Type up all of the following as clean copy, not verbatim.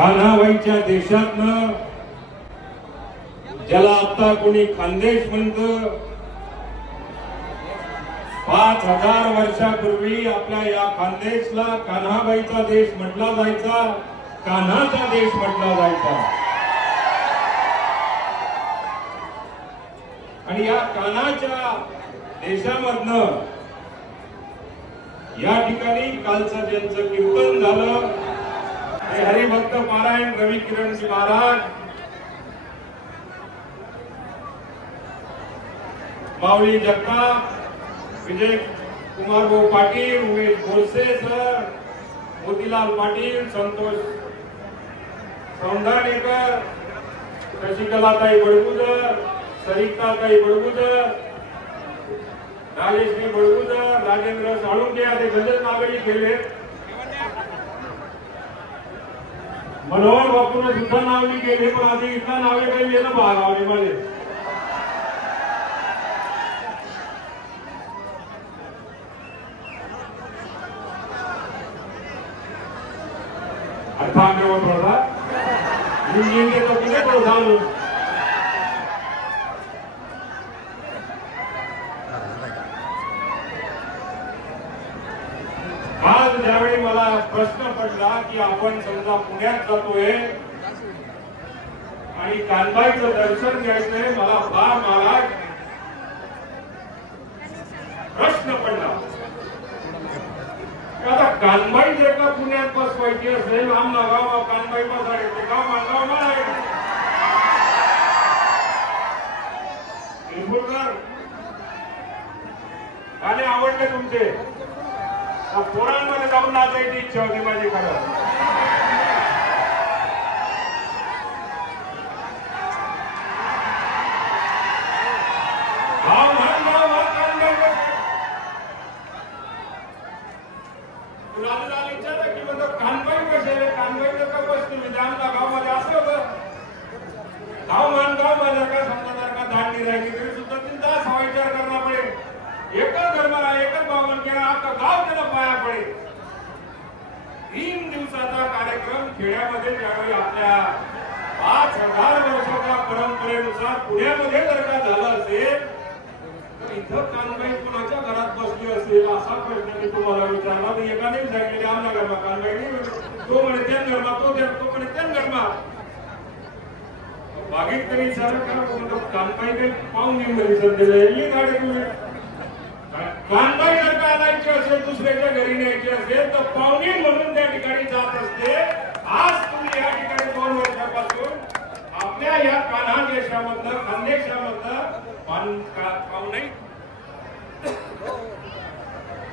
कान्हाबाईच्या देशातनं ज्याला आता कोणी खानदेश म्हणतं, 5000 वर्षापूर्वी आपल्या या खानदेशला कान्हाबाईचा देश म्हटला जायचा, कान्हाचा देश म्हटला जायचा। आणि या कान्हाच्या देशामधनं या ठिकाणी कालचं ज्यांचं कीर्तन झालं ते हरिभक्त पारायण रवी किरणजी महाराज, माऊली जगताप, विजय कुमार भाऊ पाटील, उमेश बोरसे सर, मोतीलाल पाटील, संतोष सौंदाणेकर, शशिकलाताई बडगुजर, सरिताताई बडगुजर, राजेश्री बडगुजर, राजेंद्र साळुंके आदि गजल नावेही केले। मनोहर बापूने सुद्धा नावली केले, पण आधी इथला नावे काही येणं भागावले मध्ये अर्थांगेवर थोडा इंजिन तो किती तो झालो। आज ज्यावेळी मला प्रश्न पडला की आपण समजा पुण्यात जातोय आणि कानबाईचं दर्शन घ्यायचंय, मला फार महाराज प्रश्न पडला आता कानबाई जर का पुण्यात बसवायची असेल, आमना गाव कानबाई बसायचे गाव मानगाव नाही गाणे आवडले तुमचे, पोरांमध्ये जाऊन नाचायची इच्छा होती माझी खरं। कानबाई कसे कानबाई जर का बसली म्हणजे आमच्या गावामध्ये असं होतं, गाव मानगाव माझ्या का समजा जर का दांडी राहिली तरी सुद्धा तिथं असा विचार करना पडेल, एकच धर्माला एकच भावना केला आता गाव त्याला पाया पडेल। 3 दिवसाचा कार्यक्रम खेड्यामध्ये ज्यावेळी आपल्या 5000 वर्षाच्या परंपरेनुसार पुण्यामध्ये जर का झाला असेल तर इथं कानबाई कोणाच्या घरात बसली असेल असा प्रश्न मी तुम्हाला विचारला। तर एकाने सांगितले आमच्या घरमा कानबाई नाही, तो म्हणे त्या घरमा, तो म्हणे त्या घरमा बागेत तरी विचार कानबाई काही पाहून घेऊन सध्या गाडी तुम्ही कानबाई जर का आणायची असेल, दुसऱ्याच्या घरी न्यायची असेल तर पाहुणी म्हणून त्या ठिकाणी जात असते। आज तुम्ही या ठिकाणी 2 वर्षापासून आपल्या या कान्हा देशामधलं खानदेशामधलं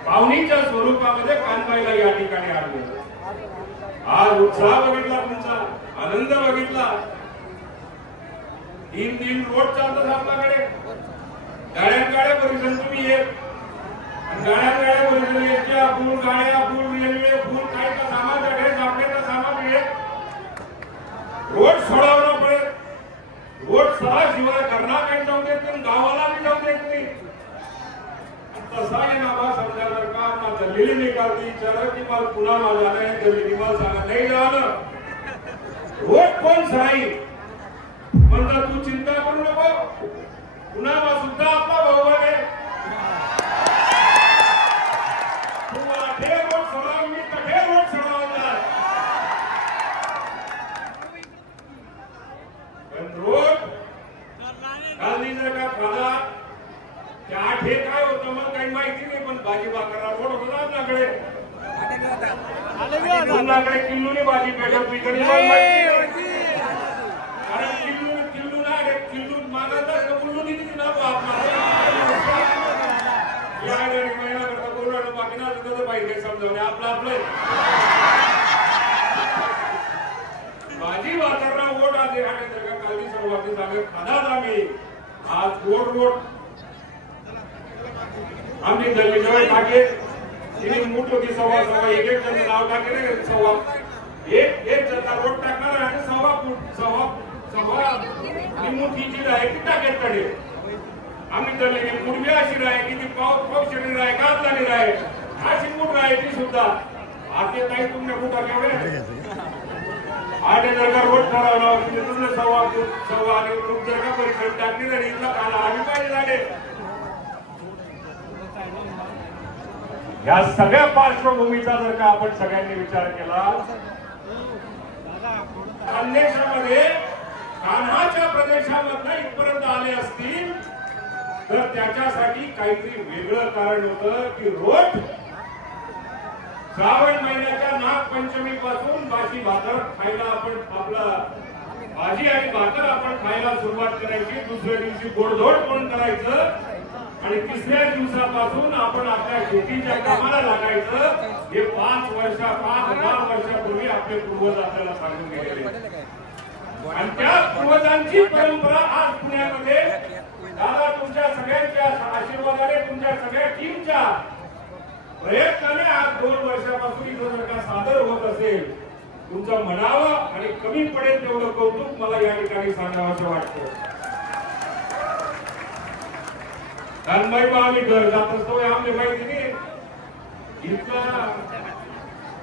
पाहुणीच्या स्वरूपामध्ये कानबाईला या ठिकाणी आणले। आज उत्साह बघितला, तुमचा आनंद बघितला। 3 दिन रोड चालतात आपल्याकडे, गाड्या परिसर तुम्ही येत गाड्या परिसर याच्या फुल गाड्या फुल रेल्वे फुल काय का सामान आहे, आपल्याला सामान आहे, रोड सोडावला पडेल, रोड सराशिवाय करणार काही जाऊ देत नाही, गावाला भी जाऊ देत नाही। तसा आहे ना बा समजा जर का ना दिल्ली निकालती चलो की माल पुन्हा माझा नाही, दिल्ली माल सांगा नाही झालं रोड कोण सराई म्हणता तू चिंता करू नको, पुन्हा सुद्धा आपला भाऊ आहे, तुम्हाला ते रोड सोडावं मी तर हे रोड सोडावं पण रोड गांधी जर का खाला त्या 8 हे काय होतं मग काही माहिती नाही, पण भाजी भाकरला रोड होता आपल्याकडे, आपल्याकडे किल्लूनी भाजी पेटत इकडे कारण किल्लू नाही किल्लू मागायचा बोलून किती ना महिना करता बोलून बाकी ना सुद्धा पाहिजे समजावणे आपलं आपलं भाजी भाकरला वोट आले आणि जर का कालची सुरुवाती सांगत खाणार आम्ही आज रोड आम्ही दिल्ली जवळ टाके तिने मूठ होती 1.25 एक जण नाव टाके रे 1.25 जण रोड टाकणार आणि 1.25 मोठीची आहे की टाकेत कडे आम्ही दिल्ली पूर्वी अशी राहे की ती पाऊस शरीर राहे गाजलाली राहे अशी मूठ राहायची सुद्धा आते काही तुमने कुठं केवढे आणि जर का रोड ठरवला तुमचे सव्वा ग्रुप जर का परिषद टाकली तर इथला काला आम्ही पाहिजे झाले. या सगळ्या पार्श्वभूमीचा जर का आपण सगळ्यांनी विचार केला खानदेशामध्ये कान्हाच्या प्रदेशामधनं इथपर्यंत आले असतील तर त्याच्यासाठी काहीतरी वेगळं कारण होतं की रोड श्रावण महिन्याच्या नागपंचमी पासून भाजी भाकर खायला आपण आपला भाजी आणि भाकर आपण खायला सुरुवात करायची. दुसऱ्या दिवशी गोडधोड पण करायचं आणि तिसऱ्या दिवसापासून आपण आपल्या शेतीच्या कामाला लागायचं. हे 5 वर्षापूर्वी आपले पूर्वज आपल्याला सांगून गेलेले आणि त्या पूर्वजांची परंपरा आज पुण्यामध्ये दादा तुमच्या सगळ्यांच्या आशीर्वादाने तुमच्या सगळ्या टीमच्या प्रयत्नाने आज 2 वर्षापासून इथं जर का सादर होत असेल तुमचं म्हणावं आणि कमी पडेल तेवढं कौतुक मला या ठिकाणी सांगावं असं वाटतं. कानबाई आम्ही घर जात असतो आमले माहिती नाही इथलं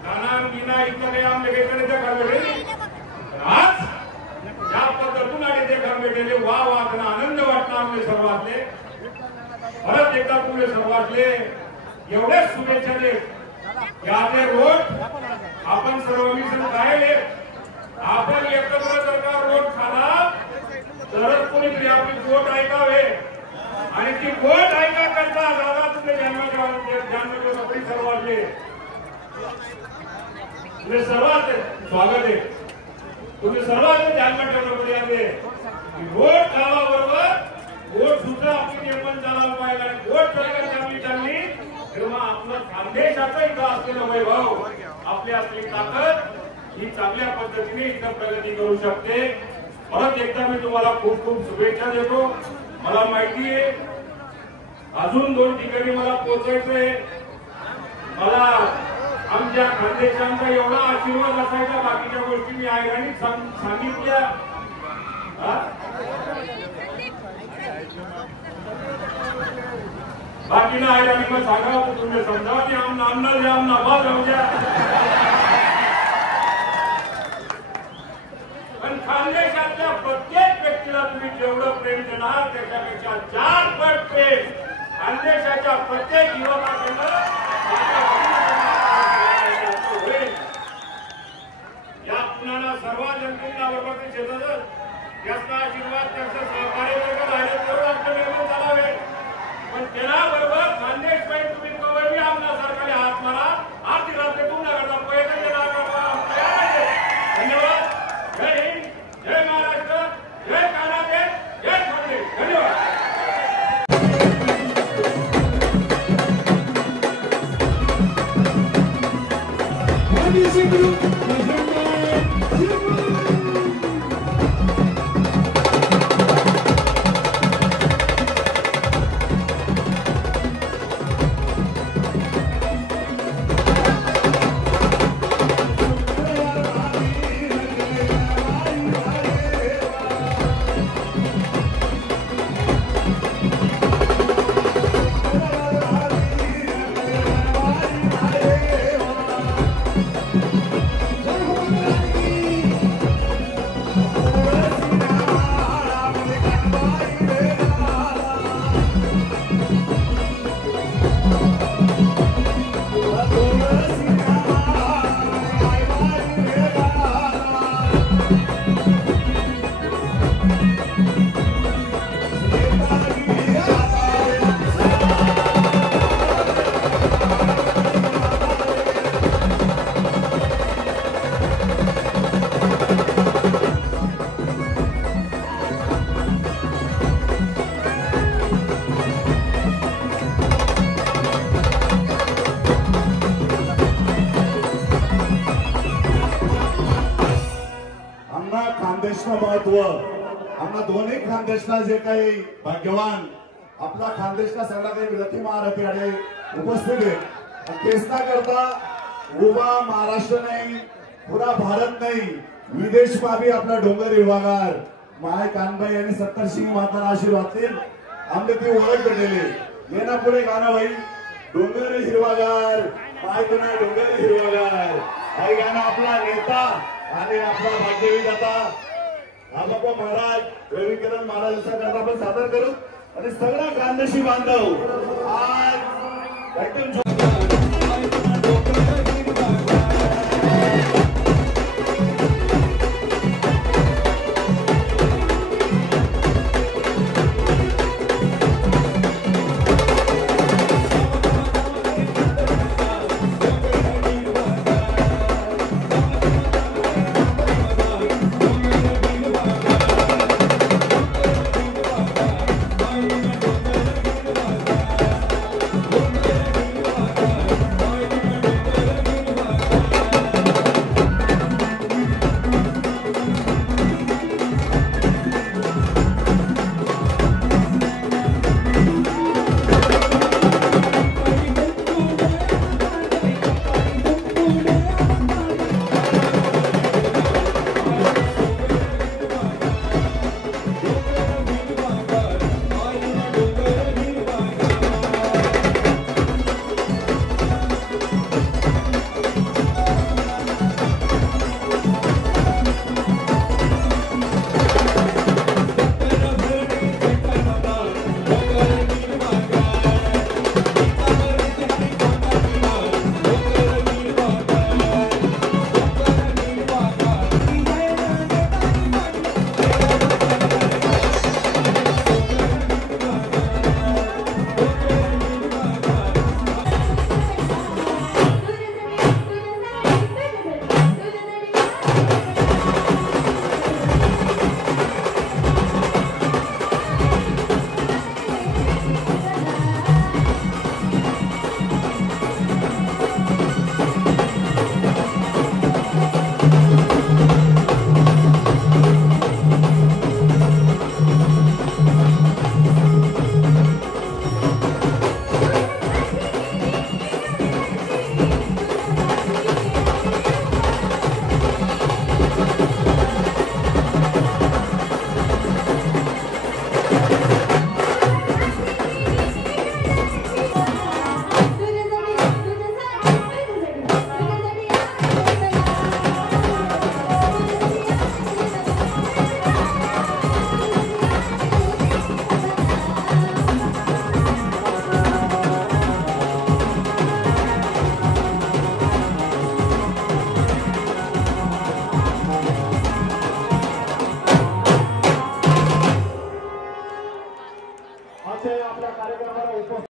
नाना मीना इथलं काही आमले काही देखा भेटेल आज ज्या पद्धतीतून आणि देखा भेटेले वा त्यांना आनंद वाटला आमले सर्वातले. परत एकदा तुमले सर्वातले एवढ्या शुभेच्छा दे याचे रोड आपण सर्व मिसळ राहिले आपण एकत्र जर का रोड खाला तरच कोणीतरी आपली गोट ऐकावे आणि ती गोट ऐका करता दादा तुमचे जन्माच्या कपडे सर्वातले तुझे सर्वात स्वागत आहे. तुम्ही सर्वात जन्माच्या कपडे आले गोट खावाबरोबर गोट सुद्धा आपली निर्माण चालायला पाहिजे आणि गोट जर चांगली चालली तेव्हा आपलं खानदेशाचं इथं असलेलं वैभव आपली असली ताकद ही चांगल्या पद्धतीने इथं प्रगती करू शकते. परत एकदा मी तुम्हाला खूप खूप शुभेच्छा देतो. मला माहिती आहे अजून 2 ठिकाणी मला पोहोचायचंय. मला आमच्या खानदेशांचा एवढा आशीर्वाद असायचा बाकीच्या गोष्टी मी आयराणी सांगितल्या बाकीना आयराणी पण सांगावं तुम्ही समजावं की आमना द्या आमना बा जाऊ द्या पण खानदेशातल्या प्रत्येक व्यक्तीला तुम्ही जेवढं प्रेम देणार त्याच्यापेक्षा 4 पट प्रेम खानदेशाच्या प्रत्येक युवकाकडनं या पुण्याला सर्व जनतेला बरोबर ते शेतात त्याचा आशीर्वाद त्याचं सहकार्य राहिले तेवढं आपलं निर्माण चालावे. पण त्याबरोबर खानदेश पाहिजे तुम्ही कवळी आमना सरकारने हात मारा आरती रात्री तुमच्या करता पैसे धन्यवाद. जय हिंद जय महाराष्ट्र जय कानादेश जय खानदेश. धन्यवाद. महत्व आम्हा दोन्ही खानदेशला जे काही भाग्यवान आपला खानदेशला सगळा काही विरती महारथी आणि उपस्थित आहे. केसना करता उभा महाराष्ट्र नाही पुरा भारत नाही विदेश में भी अपना डोंगर विभागार माय कानबाई आणि 70 सिंह माता आशीर्वाद आमने ती ओळख भेटलेली. ये ना पुढे गाणं भाई डोंगर हिरवागार माय तुना डोंगर हिरवागार काही गाणं आपला नेता आणि आपला भाग्यविधाता रामप्पा महाराज रविकिरण महाराजांचा करता आपण सादर करू आणि सगळा खानदेशी बांधव आज एकदम